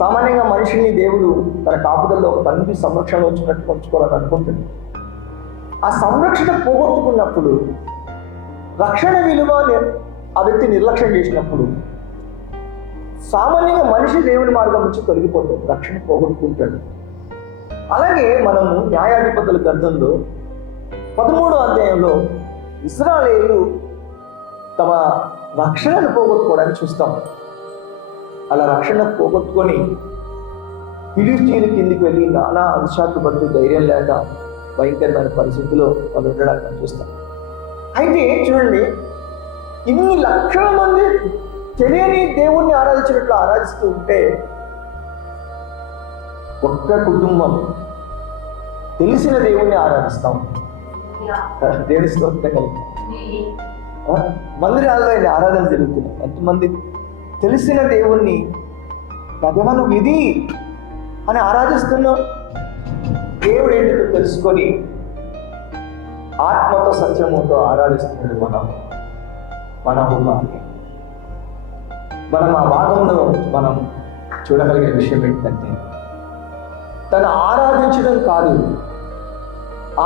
సామాన్యంగా మనిషిని దేవుడు తన కాపుదల్లో ఒక తండ్రి సంరక్షణ వచ్చినట్టు ఉంచుకోవాలని అనుకుంటుంది. ఆ సంరక్షణ పోగొట్టుకున్నప్పుడు, రక్షణ విలువ ఆ వ్యక్తి నిర్లక్ష్యం చేసినప్పుడు సామాన్యంగా మనిషి దేవుని మార్గం నుంచి తొలగిపోతాడు, రక్షణ పోగొట్టుకుంటాడు. అలాగే మనము న్యాయాధిపతుల గ్రంథంలో 13వ అధ్యాయంలో ఇశ్రాయేలు తమ రక్షణను పోగొట్టుకోవడానికి చూస్తాం. అలా రక్షణ పోగొట్టుకొని ఫిలిష్తీయుల కిందికి వెళ్ళి నానా అవిశ్వాస పడుతూ ధైర్యం లేక భయంకరమైన పరిస్థితుల్లో వాళ్ళు ఉండడానికి మనం చూస్తాం. అయితే చూడండి, ఇన్ని లక్షల మంది తెలియని దేవుణ్ణి ఆరాధించినట్లు ఆరాధిస్తూ ఉంటే ఒక్క కుటుంబం తెలిసిన దేవుణ్ణి ఆరాధిస్తాం. దేవుని స్తోత్రం కలుగుతాం. మందిరాల్లో ఆరాధన జరుగుతున్నాయి. ఎంతమంది తెలిసిన దేవుణ్ణి అదేమో నువ్వు ఇది అని ఆరాధిస్తున్నావు. దేవుడు ఏంటో తెలుసుకొని ఆత్మతో సత్యముతో ఆరాధిస్తున్నాడు. మనం ఆ భాగంలో మనం చూడగలిగే విషయం ఏంటంటే, తను ఆరాధించడం కాదు,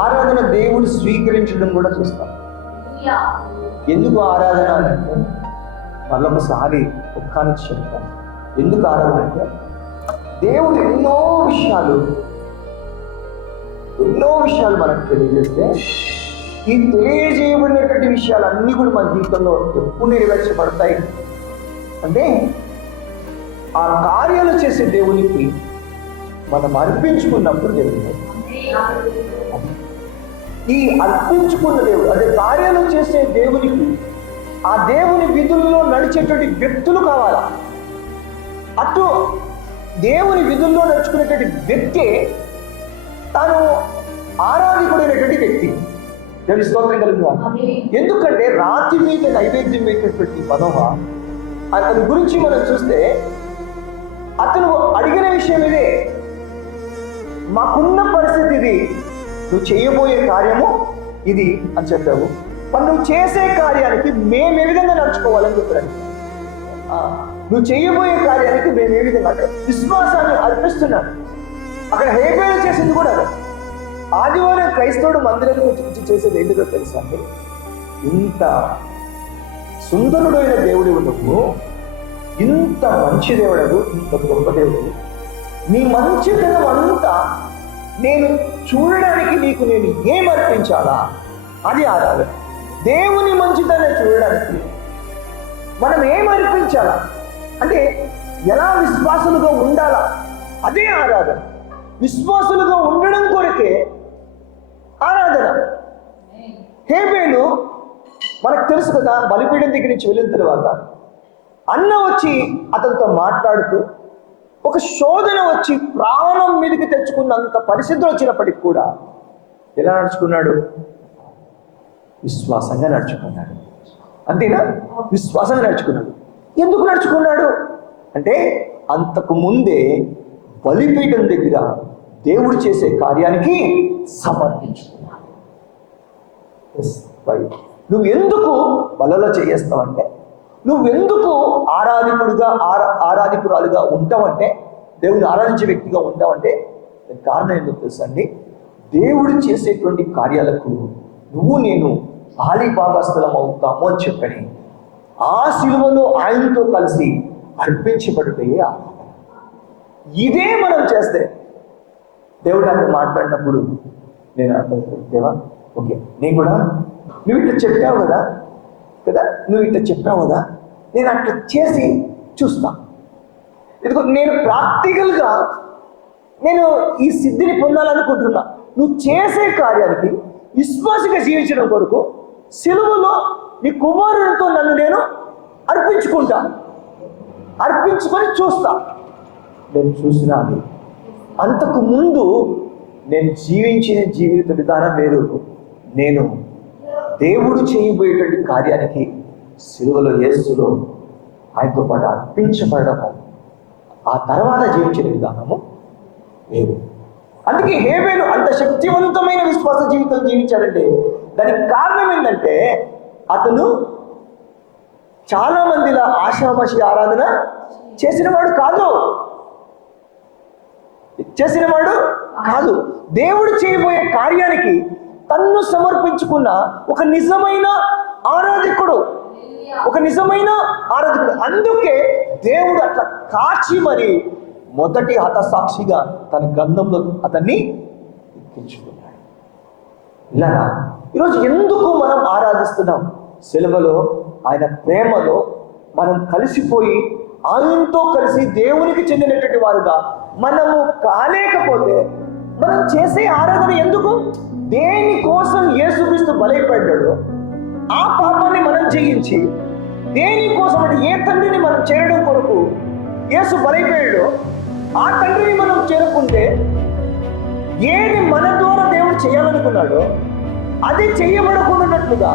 ఆరాధన దేవుడు స్వీకరించడం కూడా చూస్తాం. ఎందుకు ఆరాధన అంటే మళ్ళొకసారి ఒక్కని చెప్తాను. ఎందుకు ఆరాధన అంటే దేవుడు ఎన్నో విషయాలు మనకు తెలియజేస్తే, ఈ తెలియజేయబడినటువంటి విషయాలన్నీ కూడా మన జీవితంలో ఎప్పుడు నెరవేర్చబడతాయి అంటే ఆ కార్యాలు చేసే దేవునికి మనం అర్పించుకున్నప్పుడు జరుగుతుంది. ఈ అర్పించుకున్న దేవుడు అంటే కార్యాలు చేసే దేవునికి ఆ దేవుని విధుల్లో నడిచేటువంటి వ్యక్తులు కావాలా. అటు దేవుని విధుల్లో నడుచుకునేటువంటి వ్యక్తే తాను ఆరాధికుడైనటువంటి వ్యక్తి. దేవుని స్తోత్రం కలుగుతాను. ఎందుకంటే రాతి మీద నైవేద్యం పెట్టినటువంటి మనోహ అతని గురించి మనం చూస్తే, అతను అడిగిన విషయం ఇదే, మాకున్న పరిస్థితి ఇది, నువ్వు చేయబోయే కార్యము ఇది అని చెప్పావు. మరి నువ్వు చేసే కార్యానికి మేము ఏ విధంగా నడుచుకోవాలని చెప్పాడు. నువ్వు చేయబోయే కార్యానికి మేము ఏ విధంగా అంటే విశ్వాసాన్ని అర్పిస్తున్నాడు. అక్కడ హేబేలు చేసింది కూడా అదే. ఆదివారం క్రైస్తవుడు మందిరానికి వచ్చి చేసేది ఏంటిదో తెలుసా అండి? ఇంత సుందరుడైన దేవుడు నువ్వు, ఇంత మంచి దేవుడు, ఇంత గొప్ప దేవుడు, నీ మంచితనం అంతా నేను చూడడానికి నీకు నేను ఏం అర్పించాలా? అది ఆరాధన. దేవుని మంచితనం చూడడానికి మనం ఏం అర్పించాలా అంటే ఎలా విశ్వాసులుగా ఉండాలా, అదే ఆరాధన. విశ్వాసులుగా ఉండడం కొరకే ఆరాధన. హేబేలు మనకు తెలుసు కదా, బలిపీఠం దగ్గర నుంచి వెళ్ళిన తర్వాత అన్న వచ్చి అతనితో మాట్లాడుతూ ఒక శోధన వచ్చి ప్రాణం మీదకి తెచ్చుకున్నంత పరిస్థితులు వచ్చినప్పటికి కూడా ఎలా నడుచుకున్నాడు? విశ్వాసంగా నడుచుకున్నాడు. అంతేనా? విశ్వాసంగా నడుచుకున్నాడు. ఎందుకు నడుచుకున్నాడు అంటే అంతకు ముందే బలిపీఠం దగ్గర దేవుడు చేసే కార్యానికి సమర్పించుకున్నాడు. నువ్వు ఎందుకు బలలో చేస్తావంటే, నువ్వెందుకు ఆరాధికురాలుగా ఉంటావంటే, దేవుని ఆరాధించే వ్యక్తిగా ఉంటావంటే కారణం ఎందుకు తెలుసా అండి? దేవుడు చేసేటువంటి కార్యాలకు నువ్వు నేను భాగస్థలం అవుతాము అని చెప్పని ఆ శిలువలో ఆయనతో కలిసి అర్పించబడుటే ఆరాధన. ఇదే మనం చేస్తే దేవుడు నాకు మాట్లాడినప్పుడు నేను దేవా ఓకే, నేను కూడా నువ్వు ఇట్లా చెప్పావు కదా నువ్వు ఇట్లా చెప్పావు కదా, నేను అట్లా చేసి చూస్తా. ఇదిగో నేను ప్రాక్టికల్గా నేను ఈ సిద్ధిని పొందాలనుకుంటున్నా. నువ్వు చేసే కార్యానికి విశ్వాసంగా జీవించడం కొరకు సిలువలో నీ కుమారుడితో నన్ను నేను అర్పించుకుంటా, అర్పించుకొని చూస్తా. నేను చూసినా అంతకు ముందు నేను జీవించిన జీవిత విధానం వేరు. నేను దేవుడు చేయబోయేటువంటి కార్యానికి సిలువలో యేసులో ఆయనతో పాటు అర్పించబడము, ఆ తర్వాత జీవించిన విధానము వేరు. అందుకే హేబేలు అంత శక్తివంతమైన విశ్వాస జీవితం జీవించాడంటే దానికి కారణం ఏంటంటే అతను చాలా మందిలా ఆషామాషి ఆరాధన చేసిన వాడు కాదు. చేసినవాడు కాదు. దేవుడు చేయబోయే కార్యానికి తన్ను సమర్పించుకున్న ఒక నిజమైన ఆరాధకుడు, ఒక నిజమైన ఆరాధకుడు. అందుకే దేవుడు అట్లా కాచి మరి మొదటి హతసాక్షిగా తన గ్రంథంలో అతన్ని ఎక్కించుకున్నాడు. ఇలా ఈరోజు ఎందుకు మనం ఆరాధిస్తున్నాం? సిలువలో ఆయన ప్రేమలో మనం కలిసిపోయి ఆయనతో కలిసి దేవునికి చెందినటువంటి వారుగా మనము కాలేకపోతే మనం చేసే ఆరాధన ఎందుకు? దేనికోసం యేసుక్రీస్తు బలైపడ్డాడో ఆ పాపాన్ని మనం జయించి, దేనికోసం అంటే ఏ తండ్రిని మనం చేరడం కొరకు యేసు బలైపోయాడో ఆ తండ్రిని మనం చేరుకుంటే, ఏది మన ద్వారా దేవుడు చేయాలనుకున్నాడో అది చేయబడకున్నట్లుగా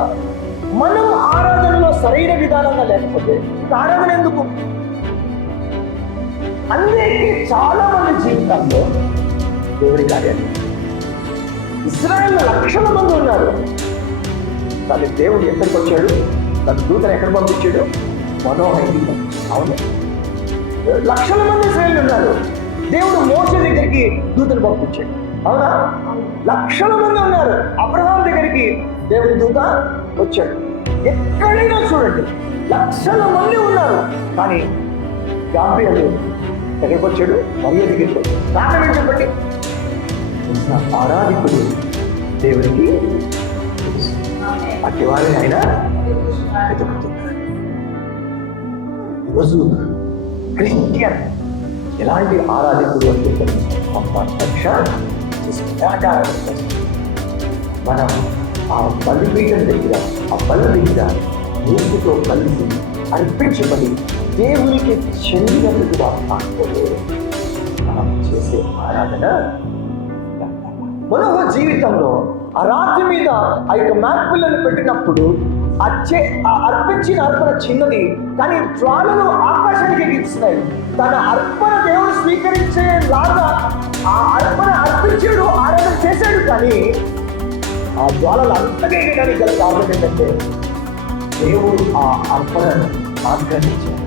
మనం ఆరాధనలో సరైన విధానంగా లేకపోతే ఆరాధన ఎందుకు? అందరికీ చాలా మంది జీవితాల్లో దేవుడి కార్యాలు, ఇశ్రాయేల్ లక్షల మంది ఉన్నారు, కానీ దేవుడు ఎక్కడికి వచ్చాడు? తన దూతను ఎక్కడ పంపించాడు? మనోహైకి. అవును, లక్షల మంది ఇశ్రాయేలు ఉన్నారు, దేవుడు మోషే దగ్గరికి దూతను పంపించాడు. అవునా? లక్షల మంది ఉన్నారు, అబ్రహాం దగ్గరికి దేవుడి దూత వచ్చాడు. ఎక్కడైనా చూడండి లక్షల మంది ఉన్నారు, కానీ గాబ్రియలు ఎక్కడికి వచ్చాడు? మరియ దగ్గరికి వచ్చాడు. కారణం ఏంటి చెప్పండి? ఆరాధికుడు దేవునికి అట్టి వారిని ఆయన వెతుకుతున్నాడు. ఈరోజు క్రిస్టియన్ ఎలాంటి ఆరాధికుడు అంటే మనం ఆ బలిపీఠం దగ్గర, ఆ బలి దగ్గర యేసుతో కలిసి అర్పించబడి దేవునికి చెందినట్టుగా మనం చేసే ఆరాధన. మనో జీవితంలో ఆ రాత్రి మీద ఆ యొక్క మేకపిల్లను పెట్టినప్పుడు ఆ అర్పించిన అర్పణ చిన్నది, కానీ జ్వాలలు ఆకాశానికి ఎగిస్తున్నాయి. తన అర్పణ దేవుడు స్వీకరించేలాగా ఆ అర్పణ అర్పించాడు, ఆరాధన చేశాడు. కానీ ఆ జ్వాలలు అంతగా ఎగడానికి గల కారణం ఏంటంటే దేవుడు ఆ అర్పణను ఆగ్రహించాడు.